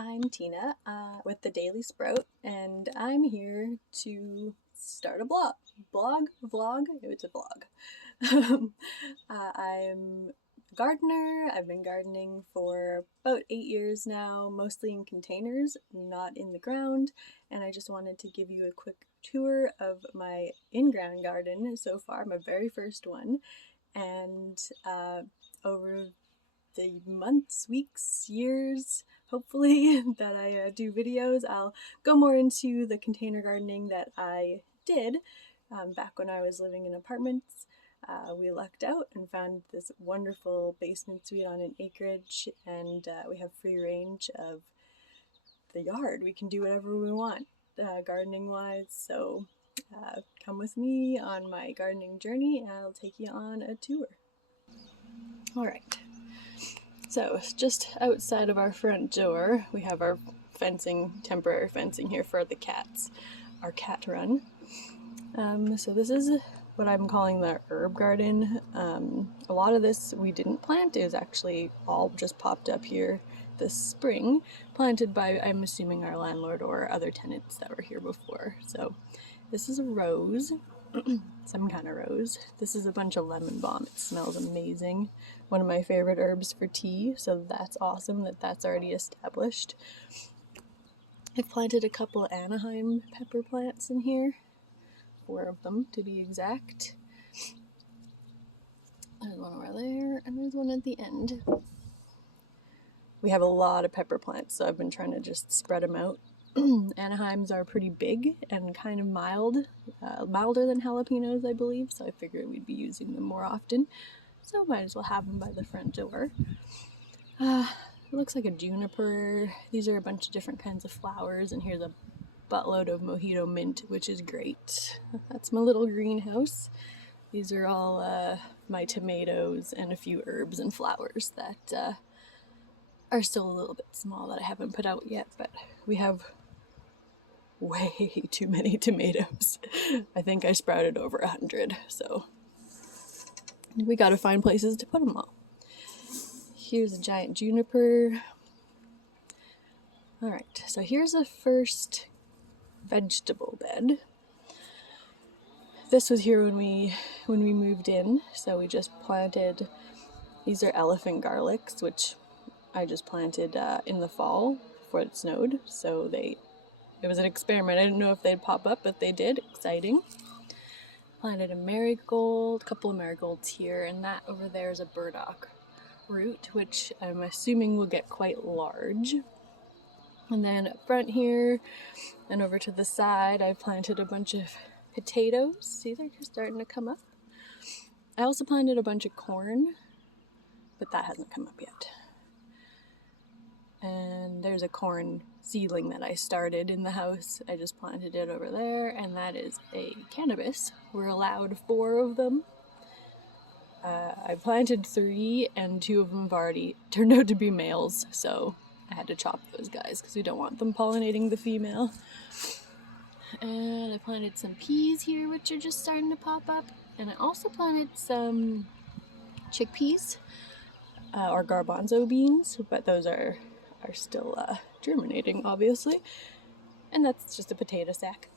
I'm Tina with the Daily Sprout, and I'm here to start a vlog. It's a vlog. I'm a gardener. I've been gardening for about 8 years now, mostly in containers, not in the ground, and I just wanted to give you a quick tour of my in-ground garden so far, my very first one, and over the months, weeks, years, hopefully, that I do videos, I'll go more into the container gardening that I did back when I was living in apartments. We lucked out and found this wonderful basement suite on an acreage, and we have free range of the yard. We can do whatever we want gardening wise, so come with me on my gardening journey and I'll take you on a tour. Alright. So, just outside of our front door, we have our temporary fencing here for the cats, our cat run. So this is what I'm calling the herb garden. A lot of this we didn't plant, it was actually all just popped up here this spring, planted by, I'm assuming, our landlord or other tenants that were here before. So this is a rose. Some kind of rose. This is a bunch of lemon balm. It smells amazing. One of my favorite herbs for tea, so that's awesome that that's already established. I've planted a couple of Anaheim pepper plants in here. 4 of them to be exact. There's one over there, and there's one at the end. We have a lot of pepper plants, so I've been trying to just spread them out. Anaheims are pretty big and kind of mild, milder than jalapenos, I believe, so I figured we'd be using them more often. So might as well have them by the front door. It looks like a juniper. These are a bunch of different kinds of flowers, and here's a buttload of mojito mint, which is great. That's my little greenhouse. These are all my tomatoes and a few herbs and flowers that are still a little bit small that I haven't put out yet, but we have way too many tomatoes. I think I sprouted over 100, so we gotta find places to put them all. Here's a giant juniper. Alright, so here's a first vegetable bed. This was here when we moved in, so we just planted, these are elephant garlics, which I just planted in the fall before it snowed, so it was an experiment. I didn't know if they'd pop up, but they did. Exciting. Planted a marigold, a couple of marigolds here, and that over there is a burdock root, which I'm assuming will get quite large. And then up front here, and over to the side, I planted a bunch of potatoes. See, they're starting to come up. I also planted a bunch of corn, but that hasn't come up yet. And there's a corn seedling that I started in the house. I just planted it over there, and that is a cannabis. We're allowed 4 of them. I planted 3, and 2 of them have already turned out to be males, so I had to chop those guys because we don't want them pollinating the female. And I planted some peas here, which are just starting to pop up. And I also planted some chickpeas, or garbanzo beans, but those are still germinating, obviously. And that's just a potato sack.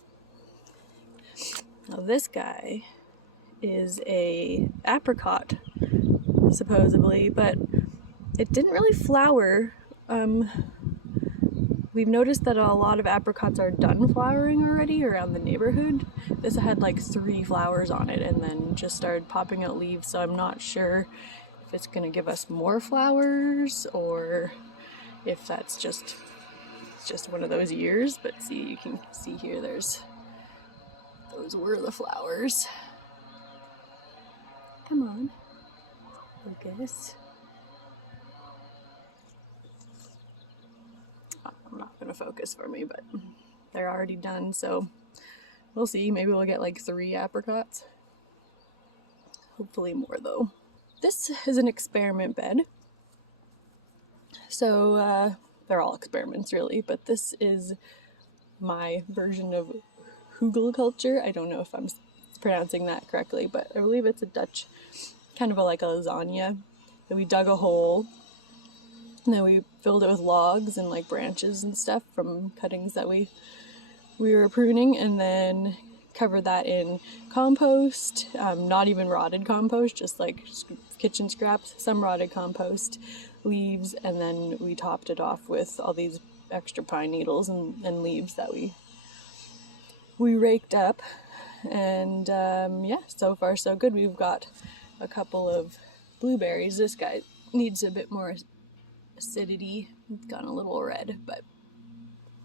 Now this guy is a apricot, supposedly, but it didn't really flower. We've noticed that a lot of apricots are done flowering already around the neighborhood. This had like 3 flowers on it and then just started popping out leaves, so I'm not sure if it's gonna give us more flowers or if that's just one of those years. But see, you can see here, those were the flowers. Come on, focus. I'm not gonna focus for me, but they're already done, so we'll see. Maybe we'll get like 3 apricots. Hopefully more though. This is an experiment bed. So they're all experiments really, but this is my version of hugelkultur. I don't know if I'm pronouncing that correctly, but I believe it's a Dutch, kind of like a lasagna. And we dug a hole And then we filled it with logs and like branches and stuff from cuttings that we were pruning, and then covered that in compost, not even rotted compost, just like kitchen scraps, some rotted compost, leaves, and then we topped it off with all these extra pine needles and leaves that we raked up. And yeah, so far so good. We've got a couple of blueberries. This guy needs a bit more acidity. It's gone a little red, but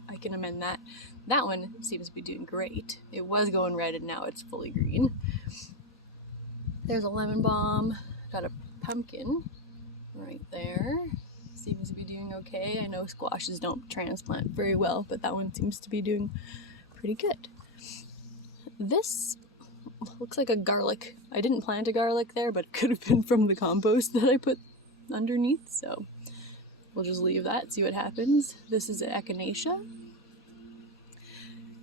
I can amend that. That one seems to be doing great. It was going red and now it's fully green. There's a lemon balm. Got a pumpkin right there. Seems to be doing okay. I know squashes don't transplant very well, but that one seems to be doing pretty good. This looks like a garlic. I didn't plant a garlic there, but it could have been from the compost that I put underneath, so we'll just leave that, see what happens. This is an echinacea.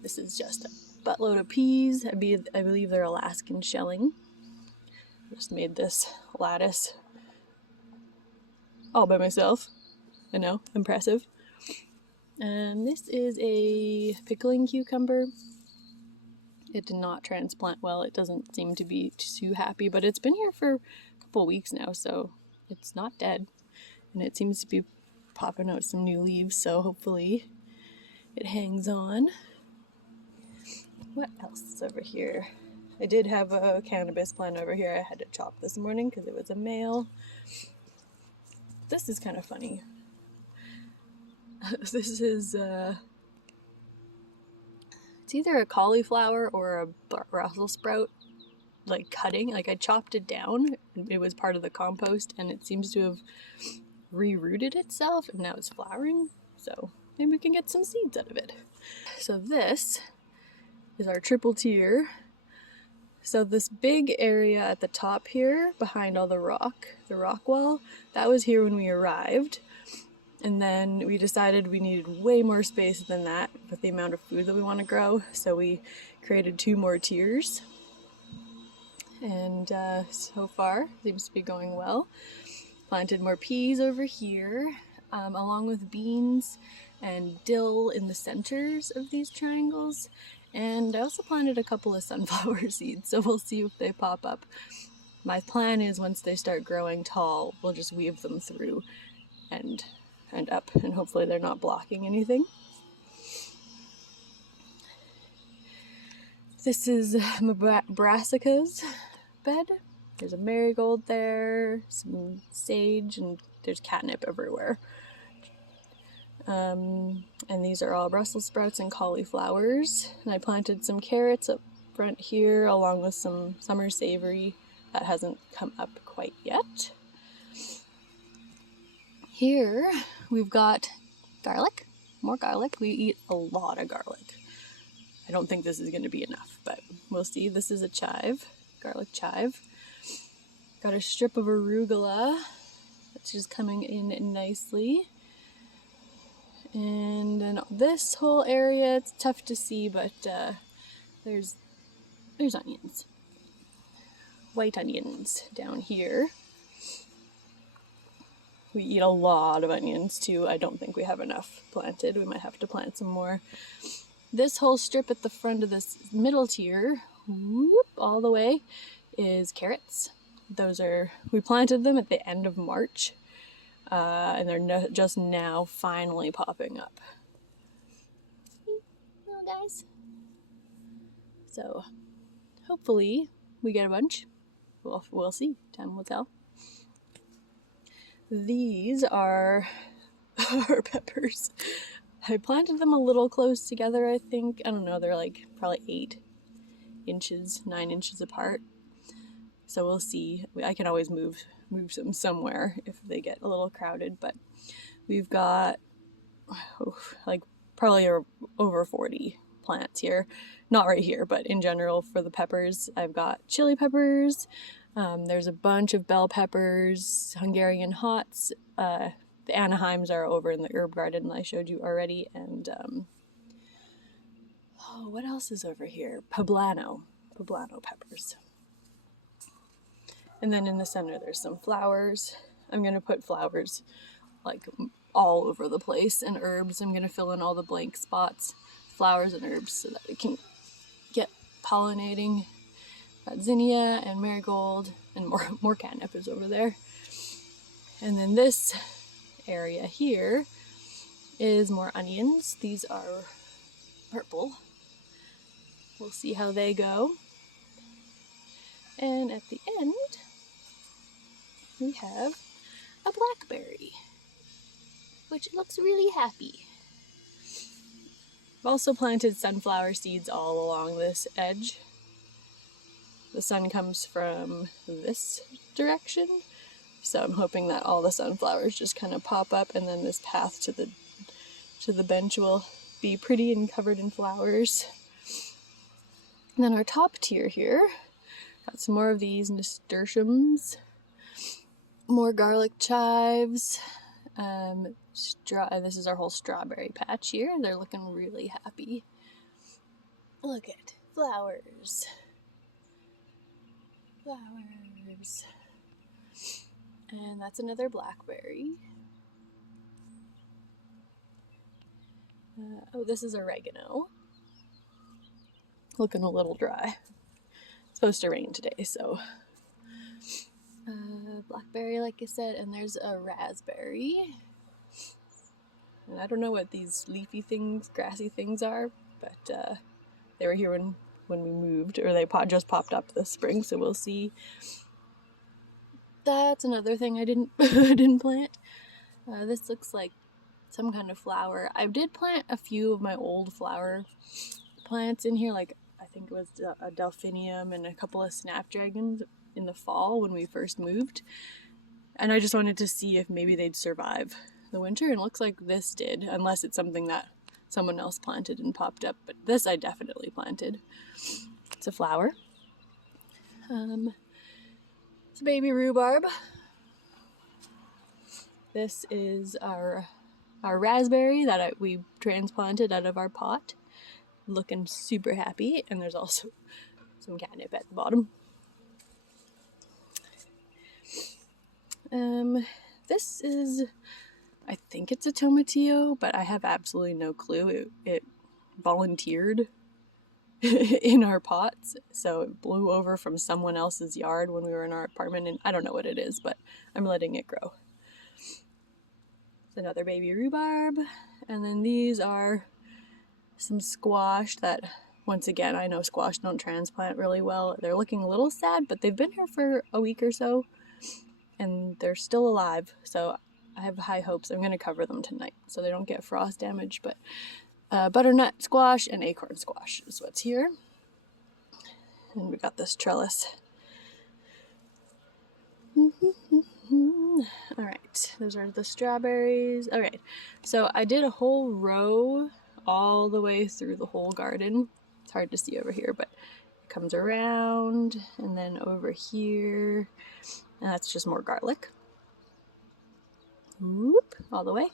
This is just a buttload of peas. I believe they're Alaskan shelling. Just made this lattice all by myself. I know, impressive. And this is a pickling cucumber. It did not transplant well. It doesn't seem to be too happy, but it's been here for a couple weeks now, so it's not dead. And it seems to be popping out some new leaves, so hopefully it hangs on. What else is over here? I did have a cannabis plant over here I had to chop this morning because it was a male. This is kind of funny. This is, it's either a cauliflower or a Brussels sprout, like cutting. Like I chopped it down, it was part of the compost, and it seems to have re-rooted itself, and now it's flowering. So maybe we can get some seeds out of it. So this is our triple tier. So this big area at the top here, behind all the rock wall, that was here when we arrived. And then we decided we needed way more space than that with the amount of food that we want to grow. So we created 2 more tiers. And so far, seems to be going well. Planted more peas over here, along with beans and dill in the centers of these triangles. And I also planted a couple of sunflower seeds, so we'll see if they pop up. My plan is once they start growing tall, we'll just weave them through and up, and hopefully they're not blocking anything. This is my brassicas bed. There's a marigold there, some sage, and there's catnip everywhere. And these are all Brussels sprouts and cauliflowers. And I planted some carrots up front here along with some summer savory that hasn't come up quite yet. Here we've got garlic, more garlic. We eat a lot of garlic. I don't think this is going to be enough, but we'll see. This is a chive, garlic chive. Got a strip of arugula, which is coming in nicely. And then this whole area, it's tough to see, but there's onions. White onions down here. We eat a lot of onions too. I don't think we have enough planted. We might have to plant some more. This whole strip at the front of this middle tier, whoop, all the way, is carrots. We planted them at the end of March. And they're just now finally popping up. Little guys. So, hopefully we get a bunch. We'll see. Time will tell. These are our peppers. I planted them a little close together, I think. I don't know, they're like probably 9 inches apart. So we'll see. I can always move them somewhere if they get a little crowded, but we've got like probably over 40 plants here. Not right here, but in general for the peppers. I've got chili peppers, there's a bunch of bell peppers, Hungarian hots, the Anaheims are over in the herb garden I showed you already, and what else is over here? Poblano peppers. And then in the center there's some flowers. I'm going to put flowers like all over the place. And herbs, I'm going to fill in all the blank spots, flowers and herbs, so that we can get pollinating. Got zinnia and marigold, and more catnip is over there. And then this area here is more onions. These are purple. We'll see how they go. And at the end, we have a blackberry, which looks really happy. I've also planted sunflower seeds all along this edge. The sun comes from this direction, so I'm hoping that all the sunflowers just kind of pop up, and then this path to the bench will be pretty and covered in flowers. And then our top tier here, got some more of these nasturtiums, more garlic chives. This is our whole strawberry patch here. They're looking really happy. Look at flowers. Flowers. And that's another blackberry. Oh, this is oregano. Looking a little dry. It's supposed to rain today, so. Blackberry, like I said, and there's a raspberry. And I don't know what these leafy things, grassy things are, but they were here when we moved, or they just popped up this spring, so we'll see. That's another thing I didn't plant. This looks like some kind of flower. I did plant a few of my old flower plants in here, like I think it was a delphinium and a couple of snapdragons in the fall when we first moved. And I just wanted to see if maybe they'd survive the winter, and it looks like this did, unless it's something that someone else planted and popped up. But this I definitely planted. It's a flower. It's a baby rhubarb. This is our raspberry that we transplanted out of our pot. Looking super happy, and there's also some catnip at the bottom. This is, I think it's a tomatillo, but I have absolutely no clue. It volunteered in our pots, so it blew over from someone else's yard when we were in our apartment, and I don't know what it is, but I'm letting it grow. It's another baby rhubarb, and then these are some squash that, once again, I know squash don't transplant really well. They're looking a little sad, but they've been here for a week or so, and they're still alive, so I have high hopes. I'm going to cover them tonight so they don't get frost damage, but butternut squash and acorn squash is what's here. And we got this trellis. Alright, those are the strawberries. Alright, so I did a whole row all the way through the whole garden. It's hard to see over here, but it comes around and then over here. And that's just more garlic. Whoop, all the way.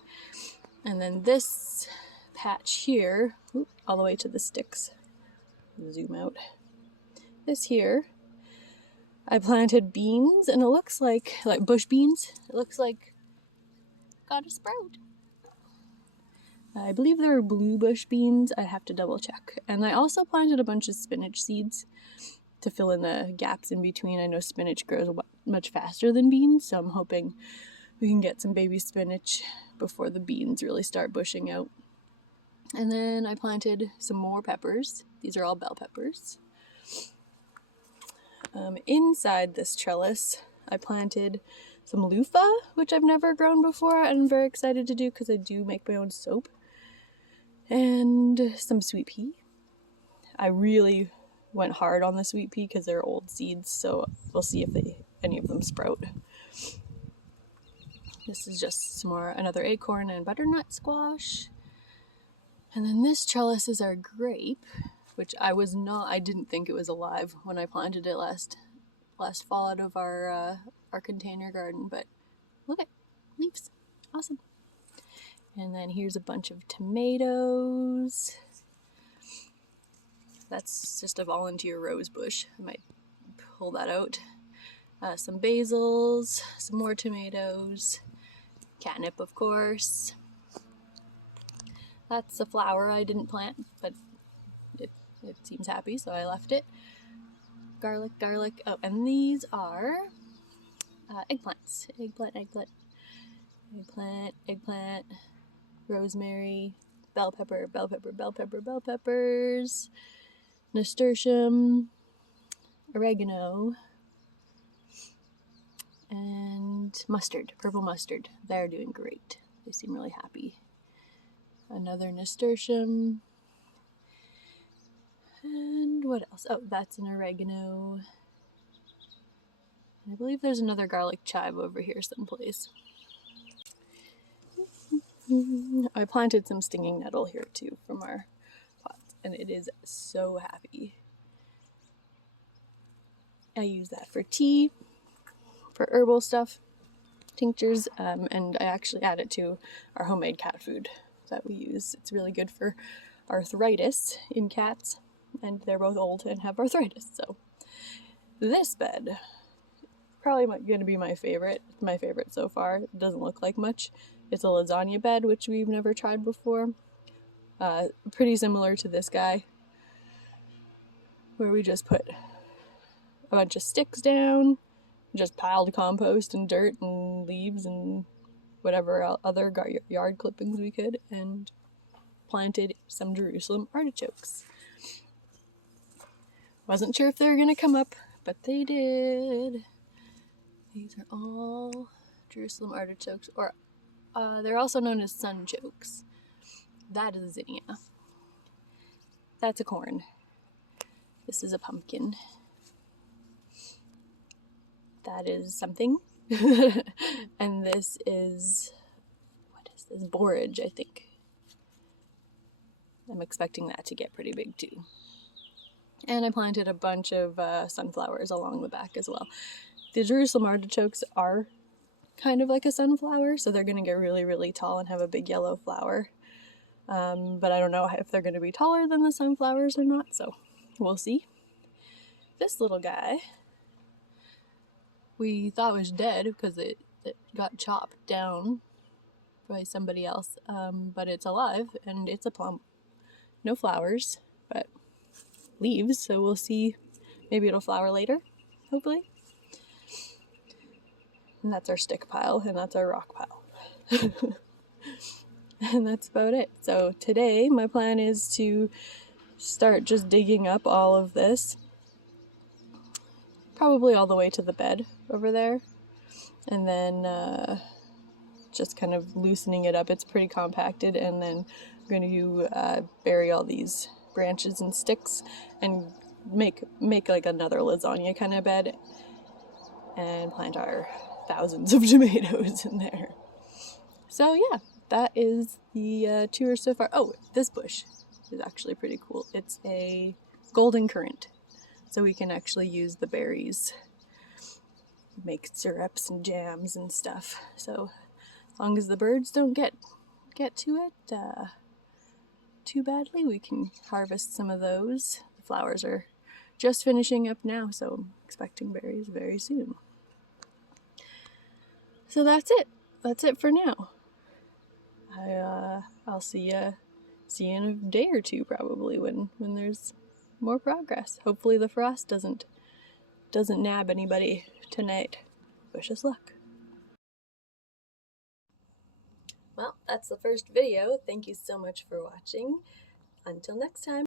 And then this patch here, whoop, all the way to the sticks. Zoom out. This here, I planted beans, and it looks like bush beans. It looks like got a sprout. I believe they're blue bush beans. I'd have to double check. And I also planted a bunch of spinach seeds to fill in the gaps in between. I know spinach grows much faster than beans, so I'm hoping we can get some baby spinach before the beans really start bushing out. And then I planted some more peppers. These are all bell peppers. Inside this trellis, I planted some loofah, which I've never grown before, and I'm very excited to do because I do make my own soap. And some sweet pea. I really went hard on the sweet pea because they're old seeds, so we'll see if any of them sprout. This is just another acorn and butternut squash. And then this trellis is our grape, which I didn't think it was alive when I planted it last fall out of our container garden, but look at leaves. Awesome. And then here's a bunch of tomatoes. That's just a volunteer rose bush. I might pull that out. Some basils, some more tomatoes, Catnip, of course. That's a flower I didn't plant, but it seems happy, so I left it. Garlic, garlic. Oh, and these are eggplants. Eggplant, rosemary, bell pepper, bell peppers, nasturtium, oregano, and mustard, purple mustard. They're doing great. They seem really happy. Another nasturtium. And what else? Oh, that's an oregano. I believe there's another garlic chive over here someplace. I planted some stinging nettle here too from our pots, and it is so happy. I use that for tea, for herbal stuff, tinctures, and I actually add it to our homemade cat food that we use. It's really good for arthritis in cats, and they're both old and have arthritis. So this bed, probably going to be my favorite so far. It doesn't look like much. It's a lasagna bed, which we've never tried before. Pretty similar to this guy, where we just put a bunch of sticks down, just piled compost and dirt and leaves and whatever other yard clippings we could, and planted some Jerusalem artichokes. Wasn't sure if they were going to come up, but they did. These are all Jerusalem artichokes, or they're also known as sunchokes. That is a zinnia. That's a corn. This is a pumpkin. That is something. And this is, what is this? Borage, I think. I'm expecting that to get pretty big too. And I planted a bunch of sunflowers along the back as well. The Jerusalem artichokes are kind of like a sunflower, so they're going to get really, really tall and have a big yellow flower. But I don't know if they're going to be taller than the sunflowers or not, so we'll see. This little guy, we thought was dead because it got chopped down by somebody else, but it's alive and it's a plum. No flowers, but leaves, so we'll see. Maybe it'll flower later, hopefully. And that's our stick pile, and that's our rock pile. And that's about it. So today my plan is to start just digging up all of this, probably all the way to the bed over there, and then just kind of loosening it up. It's pretty compacted, and then I'm going to bury all these branches and sticks and make like another lasagna kind of bed and plant our thousands of tomatoes in there. So yeah, that is the tour so far. Oh, this bush is actually pretty cool. It's a golden currant, so we can actually use the berries, make syrups and jams and stuff. So as long as the birds don't get to it too badly, we can harvest some of those. The flowers are just finishing up now, so I'm expecting berries very soon. So that's it. That's it for now. I'll see you in a day or two probably when there's more progress. Hopefully the frost doesn't nab anybody tonight. Wish us luck. Well, that's the first video. Thank you so much for watching. Until next time.